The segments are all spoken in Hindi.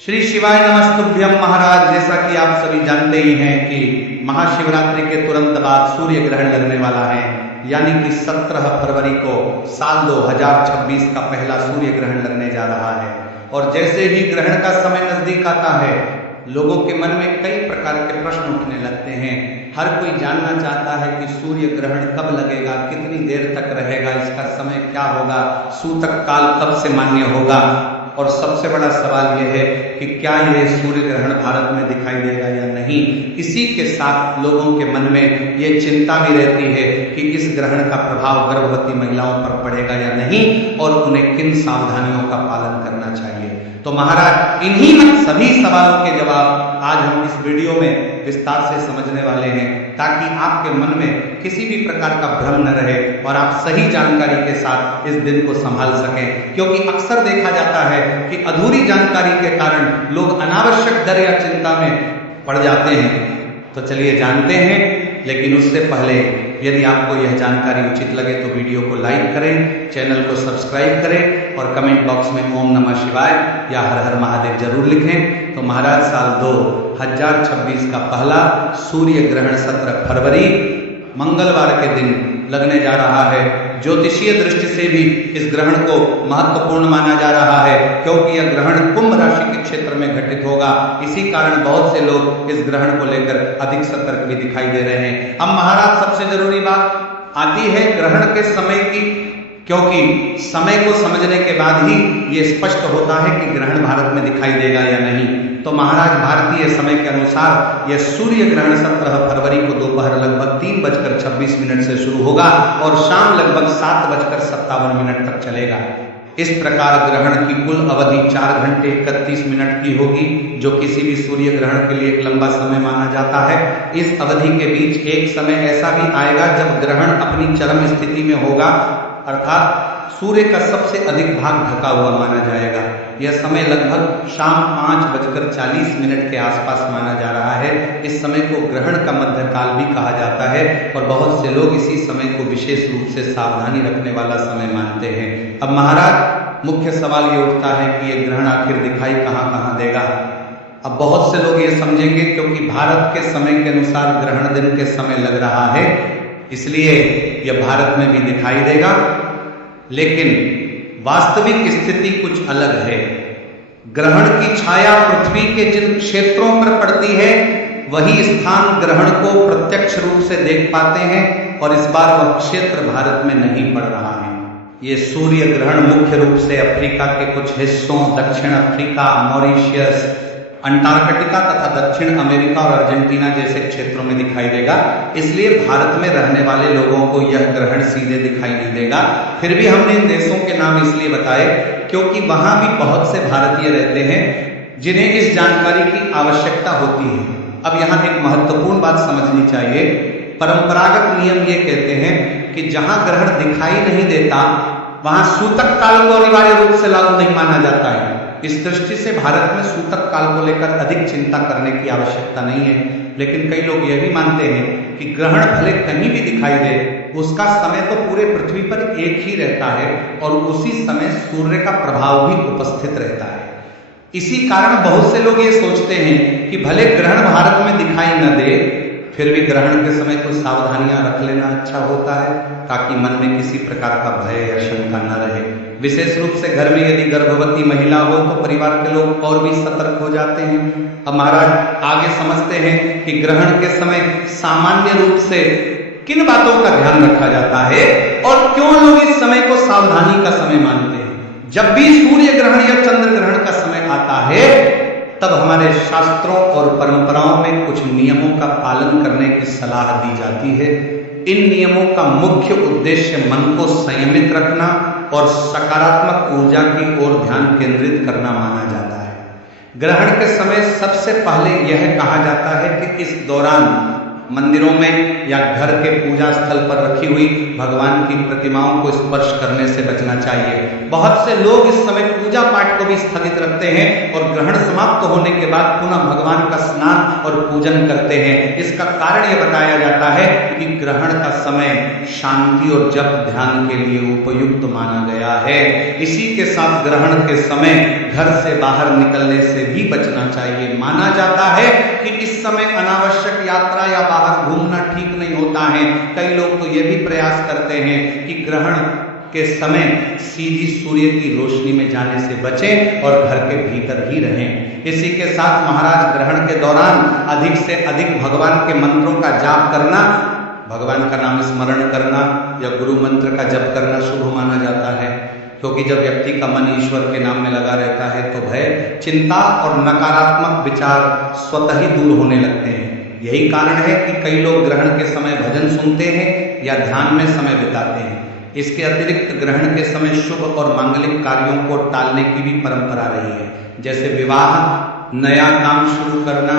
श्री शिवाय नमस्तुभ्यम महाराज। जैसा कि आप सभी जानते ही हैं कि महाशिवरात्रि के तुरंत बाद सूर्य ग्रहण लगने वाला है, यानी कि 17 फरवरी को साल 2026 का पहला सूर्य ग्रहण लगने जा रहा है। और जैसे ही ग्रहण का समय नजदीक आता है, लोगों के मन में कई प्रकार के प्रश्न उठने लगते हैं। हर कोई जानना चाहता है कि सूर्य ग्रहण कब लगेगा, कितनी देर तक रहेगा, इसका समय क्या होगा, सूतक काल कब से मान्य होगा। और सबसे बड़ा सवाल यह है कि क्या यह सूर्य ग्रहण भारत में दिखाई देगा या नहीं। इसी के साथ लोगों के मन में ये चिंता भी रहती है कि इस ग्रहण का प्रभाव गर्भवती महिलाओं पर पड़ेगा या नहीं और उन्हें किन सावधानियों का पालन करना चाहिए। तो महाराज, इन्हीं सभी सवालों के जवाब आज हम इस वीडियो में विस्तार से समझने वाले हैं, ताकि आपके मन में किसी भी प्रकार का भ्रम न रहे और आप सही जानकारी के साथ इस दिन को संभाल सकें। क्योंकि अक्सर देखा जाता है कि अधूरी जानकारी के कारण लोग अनावश्यक डर या चिंता में पड़ जाते हैं। तो चलिए जानते हैं, लेकिन उससे पहले यदि आपको यह जानकारी उचित लगे तो वीडियो को लाइक करें, चैनल को सब्सक्राइब करें और कमेंट बॉक्स में ओम नमः शिवाय या हर हर महादेव जरूर लिखें। तो महाराज, साल 2026 का पहला सूर्य ग्रहण 17 फरवरी मंगलवार के दिन लगने जा रहा है। ज्योतिषीय दृष्टि से भी इस ग्रहण को महत्वपूर्ण माना जा रहा है, क्योंकि यह ग्रहण कुंभ राशि के क्षेत्र में घटित होगा। इसी कारण बहुत से लोग इस ग्रहण को लेकर अधिक सतर्क भी दिखाई दे रहे हैं। अब महाराज, सबसे जरूरी बात आती है ग्रहण के समय की, क्योंकि समय को समझने के बाद ही ये स्पष्ट होता है कि ग्रहण भारत में दिखाई देगा या नहीं। तो महाराज, भारतीय समय के अनुसार यह सूर्य ग्रहण 17 फरवरी को दोपहर लगभग 3:26 से शुरू होगा और शाम लगभग 7:57 तक चलेगा। इस प्रकार ग्रहण की कुल अवधि 4 घंटे 31 मिनट की होगी, जो किसी भी सूर्य ग्रहण के लिए एक लंबा समय माना जाता है। इस अवधि के बीच एक समय ऐसा भी आएगा जब ग्रहण अपनी चरम स्थिति में होगा, अर्थात सूर्य का सबसे अधिक भाग ढका हुआ माना जाएगा। यह समय लगभग शाम 5:40 के आसपास माना जा रहा है। इस समय को ग्रहण का मध्यकाल भी कहा जाता है और बहुत से लोग इसी समय को विशेष रूप से सावधानी रखने वाला समय मानते हैं। अब महाराज, मुख्य सवाल ये उठता है कि यह ग्रहण आखिर दिखाई कहाँ देगा। अब बहुत से लोग ये समझेंगे क्योंकि भारत के समय के अनुसार ग्रहण दिन के समय लग रहा है, इसलिए यह भारत में भी दिखाई देगा। लेकिन वास्तविक स्थिति कुछ अलग है। ग्रहण की छाया पृथ्वी के जिन क्षेत्रों पर पड़ती है, वही स्थान ग्रहण को प्रत्यक्ष रूप से देख पाते हैं, और इस बार वह क्षेत्र भारत में नहीं पड़ रहा है। ये सूर्य ग्रहण मुख्य रूप से अफ्रीका के कुछ हिस्सों, दक्षिण अफ्रीका, मॉरिशियस, अंटार्कटिका तथा दक्षिण अमेरिका और अर्जेंटीना जैसे क्षेत्रों में दिखाई देगा। इसलिए भारत में रहने वाले लोगों को यह ग्रहण सीधे दिखाई नहीं देगा। फिर भी हमने इन देशों के नाम इसलिए बताए क्योंकि वहां भी बहुत से भारतीय रहते हैं जिन्हें इस जानकारी की आवश्यकता होती है। अब यहाँ एक महत्वपूर्ण बात समझनी चाहिए। परंपरागत नियम ये कहते हैं कि जहां ग्रहण दिखाई नहीं देता, वहां सूतक काल को अनिवार्य रूप से लागू नहीं माना जाता है। इस दृष्टि से भारत में सूतक काल को लेकर अधिक चिंता करने की आवश्यकता नहीं है। लेकिन कई लोग यह भी मानते हैं कि ग्रहण भले कहीं भी दिखाई दे, उसका समय तो पूरे पृथ्वी पर एक ही रहता है और उसी समय सूर्य का प्रभाव भी उपस्थित रहता है। इसी कारण बहुत से लोग ये सोचते हैं कि भले ग्रहण भारत में दिखाई न दे, फिर भी ग्रहण के समय कुछ सावधानियां रख लेना अच्छा होता है, ताकि मन में किसी प्रकार का भय या शंका न रहे। विशेष रूप से घर में यदि गर्भवती महिला हो तो परिवार के लोग और भी सतर्क हो जाते हैं। अब महाराज, आगे समझते हैं कि ग्रहण के समय सामान्य रूप से किन बातों का ध्यान रखा जाता है और क्यों लोग इस समय को सावधानी का समय मानते हैं। जब भी सूर्य ग्रहण या चंद्र ग्रहण का समय आता है, तब हमारे शास्त्रों और परंपराओं में कुछ नियमों का पालन करने की सलाह दी जाती है। इन नियमों का मुख्य उद्देश्य मन को संयमित रखना और सकारात्मक ऊर्जा की ओर ध्यान केंद्रित करना माना जाता है। ग्रहण के समय सबसे पहले यह कहा जाता है कि इस दौरान मंदिरों में या घर के पूजा स्थल पर रखी हुई भगवान की प्रतिमाओं को स्पर्श करने से बचना चाहिए। बहुत से लोग इस समय पूजा पाठ को भी स्थगित रखते हैं और ग्रहण समाप्त होने के बाद पुनः भगवान का स्नान और पूजन करते हैं। इसका कारण यह बताया जाता है कि ग्रहण का समय शांति और जप ध्यान के लिए उपयुक्त माना गया है। इसी के साथ ग्रहण के समय घर से बाहर निकलने से भी बचना चाहिए। माना जाता है कि इस समय अनावश्यक यात्रा या बाहर घूमना ठीक नहीं होता है। कई लोग तो ये भी प्रयास करते हैं कि ग्रहण के समय सीधी सूर्य की रोशनी में जाने से बचें और घर के भीतर ही रहें। इसी के साथ महाराज ग्रहण के दौरान अधिक से अधिक भगवान के मंत्रों का जाप करना, भगवान का नाम स्मरण करना या गुरु मंत्र का जप करना शुभ माना जाता है, क्योंकि जब व्यक्ति का मन ईश्वर के नाम में लगा रहता है तो भय, चिंता और नकारात्मक विचार स्वतः ही दूर होने लगते हैं। यही कारण है कि कई लोग ग्रहण के समय भजन सुनते हैं या ध्यान में समय बिताते हैं। इसके अतिरिक्त ग्रहण के समय शुभ और मांगलिक कार्यों को टालने की भी परंपरा रही है, जैसे विवाह, नया काम शुरू करना,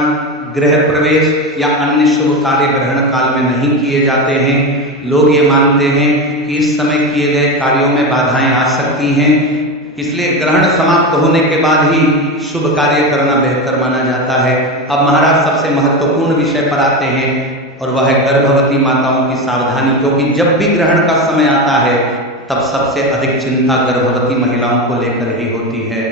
गृह प्रवेश या अन्य शुभ कार्य ग्रहण काल में नहीं किए जाते हैं। लोग ये मानते हैं कि इस समय किए गए कार्यों में बाधाएं आ सकती हैं, इसलिए ग्रहण समाप्त होने के बाद ही शुभ कार्य करना बेहतर माना जाता है। अब महाराज सबसे महत्वपूर्ण विषय पर आते हैं और वह है गर्भवती माताओं की सावधानी, क्योंकि जब भी ग्रहण का समय आता है तब सबसे अधिक चिंता गर्भवती महिलाओं को लेकर ही होती है।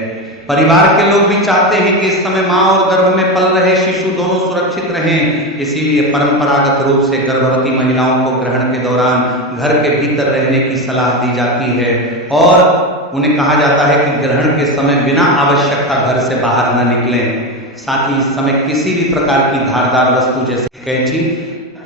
परिवार के लोग भी चाहते हैं कि इस समय मां और गर्भ में पल रहे शिशु दोनों सुरक्षित रहें। इसीलिए परंपरागत रूप से गर्भवती महिलाओं को ग्रहण के दौरान घर के भीतर रहने की सलाह दी जाती है और उन्हें कहा जाता है कि ग्रहण के समय बिना आवश्यकता घर से बाहर न निकलें। साथ ही इस समय किसी भी प्रकार की धारदार वस्तु जैसे कैंची,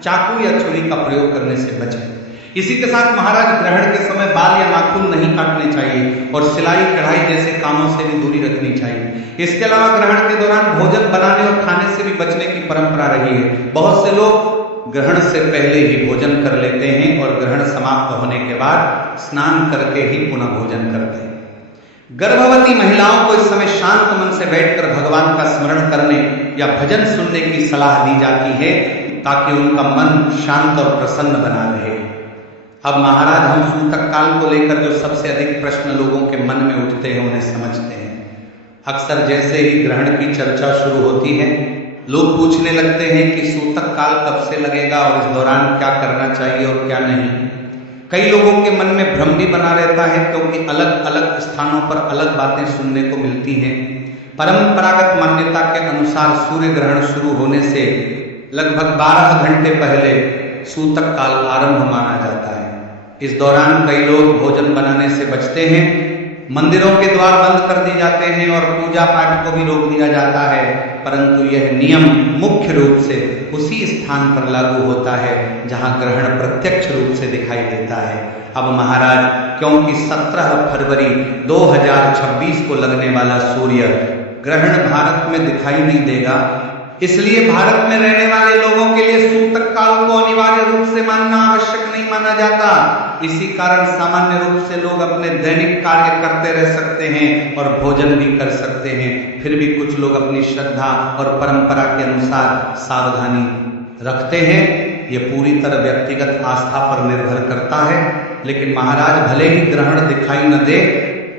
चाकू या छुरी का प्रयोग करने से बचें। इसी के साथ महाराज ग्रहण के समय बाल या नाखून नहीं काटने चाहिए और सिलाई कढ़ाई जैसे कामों से भी दूरी रखनी चाहिए। इसके अलावा ग्रहण के दौरान भोजन बनाने और खाने से भी बचने की परंपरा रही है। बहुत से लोग ग्रहण से पहले ही भोजन कर लेते हैं और ग्रहण समाप्त होने के बाद स्नान करके ही पुनः भोजन करते हैं। गर्भवती महिलाओं को इस समय शांत मन से बैठकर भगवान का स्मरण करने या भजन सुनने की सलाह दी जाती है, ताकि उनका मन शांत और प्रसन्न बना रहे। अब महाराज हम सूतक काल को लेकर जो सबसे अधिक प्रश्न लोगों के मन में उठते हैं उन्हें समझते हैं। अक्सर जैसे ही ग्रहण की चर्चा शुरू होती है, लोग पूछने लगते हैं कि सूतक काल कब से लगेगा और इस दौरान क्या करना चाहिए और क्या नहीं। कई लोगों के मन में भ्रम भी बना रहता है, क्योंकि अलग अलग स्थानों पर अलग बातें सुनने को मिलती हैं। परंपरागत मान्यता के अनुसार सूर्य ग्रहण शुरू होने से लगभग 12 घंटे पहले सूतक काल आरंभ माना जाता है। इस दौरान कई लोग भोजन बनाने से बचते हैं, मंदिरों के द्वार बंद कर दिए जाते हैं और पूजा पाठ को भी रोक दिया जाता है, परंतु यह नियम मुख्य रूप से उसी स्थान पर लागू होता है जहां ग्रहण प्रत्यक्ष रूप से दिखाई देता है। अब महाराज क्योंकि 17 फरवरी 2026 को लगने वाला सूर्य ग्रहण भारत में दिखाई नहीं देगा, इसलिए भारत में रहने वाले लोगों के लिए सूतक काल को अनिवार्य रूप से मानना आवश्यक नहीं माना जाता। इसी कारण सामान्य रूप से लोग अपने दैनिक कार्य करते रह सकते हैं और भोजन भी कर सकते हैं। फिर भी कुछ लोग अपनी श्रद्धा और परंपरा के अनुसार सावधानी रखते हैं। ये पूरी तरह व्यक्तिगत आस्था पर निर्भर करता है। लेकिन महाराज भले ही ग्रहण दिखाई न दे,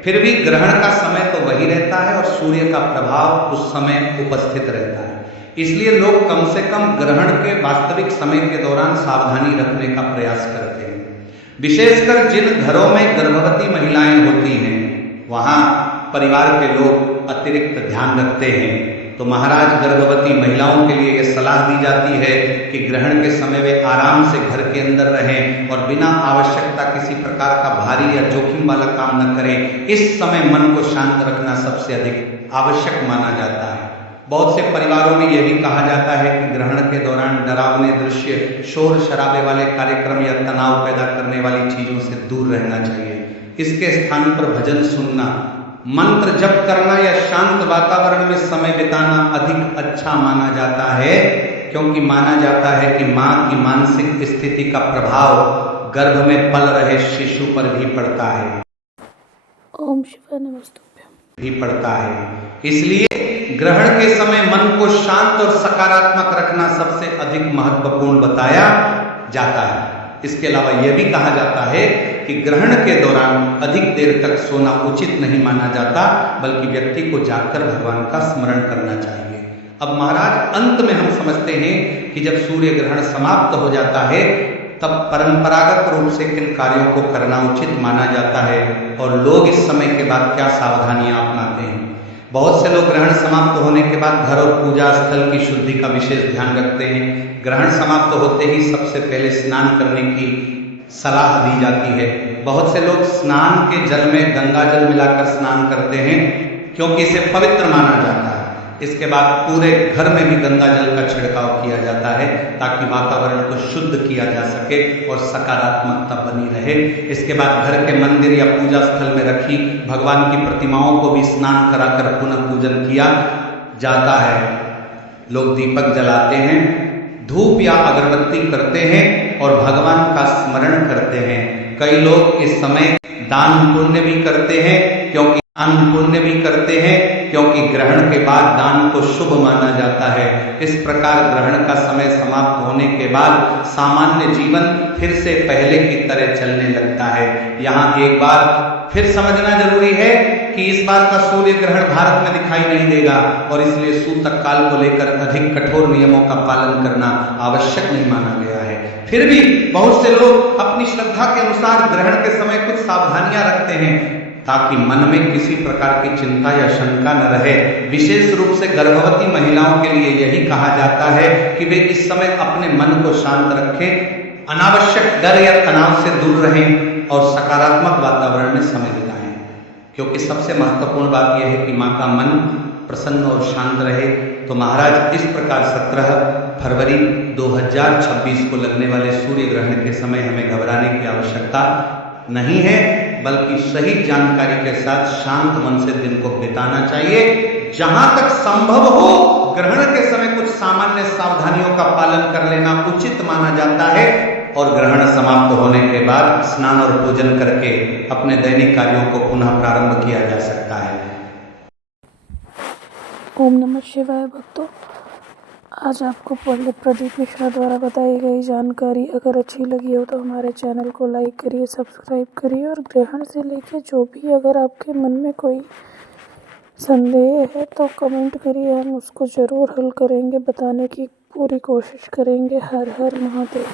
फिर भी ग्रहण का समय तो वही रहता है और सूर्य का प्रभाव उस समय उपस्थित रहता है। इसलिए लोग कम से कम ग्रहण के वास्तविक समय के दौरान सावधानी रखने का प्रयास करते हैं। विशेषकर जिन घरों में गर्भवती महिलाएं होती हैं, वहां परिवार के लोग अतिरिक्त ध्यान रखते हैं। तो महाराज गर्भवती महिलाओं के लिए यह सलाह दी जाती है कि ग्रहण के समय वे आराम से घर के अंदर रहें और बिना आवश्यकता किसी प्रकार का भारी या जोखिम वाला काम न करें। इस समय मन को शांत रखना सबसे अधिक आवश्यक माना जाता है। बहुत से परिवारों में यह भी कहा जाता है कि ग्रहण के दौरान डरावने दृश्य, शोर शराबे वाले कार्यक्रम या तनाव पैदा करने वाली चीजों से दूर रहना चाहिए। इसके स्थान पर भजन सुनना, मंत्र जप करना या शांत वातावरण में समय बिताना अधिक अच्छा माना जाता है, क्योंकि माना जाता है कि मां की मानसिक स्थिति का प्रभाव गर्भ में पल रहे शिशु पर भी पड़ता है। ओम शिवाय नमस्तुभ्यं। भी पड़ता है। इसलिए ग्रहण के समय मन को शांत और सकारात्मक रखना सबसे अधिक महत्वपूर्ण बताया जाता है। इसके अलावा यह भी कहा जाता है कि ग्रहण के दौरान अधिक देर तक सोना उचित नहीं माना जाता, बल्कि व्यक्ति को जागकर भगवान का स्मरण करना चाहिए। अब महाराज अंत में हम समझते हैं कि जब सूर्य ग्रहण समाप्त हो जाता है तब परंपरागत रूप से किन कार्यों को करना उचित माना जाता है और लोग इस समय के बाद क्या सावधानियां अपनाते हैं। बहुत से लोग ग्रहण समाप्त होने के बाद घर और पूजा स्थल की शुद्धि का विशेष ध्यान रखते हैं। ग्रहण समाप्त होते ही सबसे पहले स्नान करने की सलाह दी जाती है। बहुत से लोग स्नान के जल में गंगा जल मिलाकर स्नान करते हैं क्योंकि इसे पवित्र माना जाता है। इसके बाद पूरे घर में भी गंगा जल का छिड़काव किया जाता है ताकि वातावरण को शुद्ध किया जा सके और सकारात्मकता बनी रहे। इसके बाद घर के मंदिर या पूजा स्थल में रखी भगवान की प्रतिमाओं को भी स्नान कराकर पुनः पूजन किया जाता है। लोग दीपक जलाते हैं, धूप या अगरबत्ती करते हैं और भगवान का स्मरण करते हैं। कई लोग इस समय दान पुण्य भी करते हैं क्योंकि ग्रहण के बाद दान को शुभ माना जाता है। इस प्रकार ग्रहण का समय समाप्त होने के बाद सामान्य जीवन फिर से पहले की तरह चलने लगता है। यहाँ एक बार फिर समझना जरूरी है कि इस बार का सूर्य ग्रहण भारत में दिखाई नहीं देगा और इसलिए सूतक काल को लेकर अधिक कठोर नियमों का पालन करना आवश्यक नहीं माना गया है। फिर भी बहुत से लोग अपनी श्रद्धा के अनुसार ग्रहण के समय कुछ सावधानियां रखते हैं ताकि मन में किसी प्रकार की चिंता या शंका न रहे। विशेष रूप से गर्भवती महिलाओं के लिए यही कहा जाता है कि वे इस समय अपने मन को शांत रखें, अनावश्यक डर या तनाव से दूर रहें और सकारात्मक वातावरण में समय बिताएं, क्योंकि सबसे महत्वपूर्ण बात यह है कि माँ का मन प्रसन्न और शांत रहे। तो महाराज इस प्रकार 17 फरवरी 2026 को लगने वाले सूर्य ग्रहण के समय हमें घबराने की आवश्यकता नहीं है, बल्कि सही जानकारी के साथ शांत मन से दिन को बिताना चाहिए। जहां तक संभव हो ग्रहण के समय कुछ सामान्य सावधानियों का पालन कर लेना उचित माना जाता है और ग्रहण समाप्त होने के बाद स्नान और पूजन करके अपने दैनिक कार्यों को पुनः प्रारंभ किया जा सकता है। ओम नमः शिवाय भक्तों, आज आपको पंडित प्रदीप मिश्रा द्वारा बताई गई जानकारी अगर अच्छी लगी हो तो हमारे चैनल को लाइक करिए, सब्सक्राइब करिए और ग्रहण से लेके जो भी अगर आपके मन में कोई संदेह है तो कमेंट करिए, हम उसको ज़रूर हल करेंगे, बताने की पूरी कोशिश करेंगे। हर हर महादेव।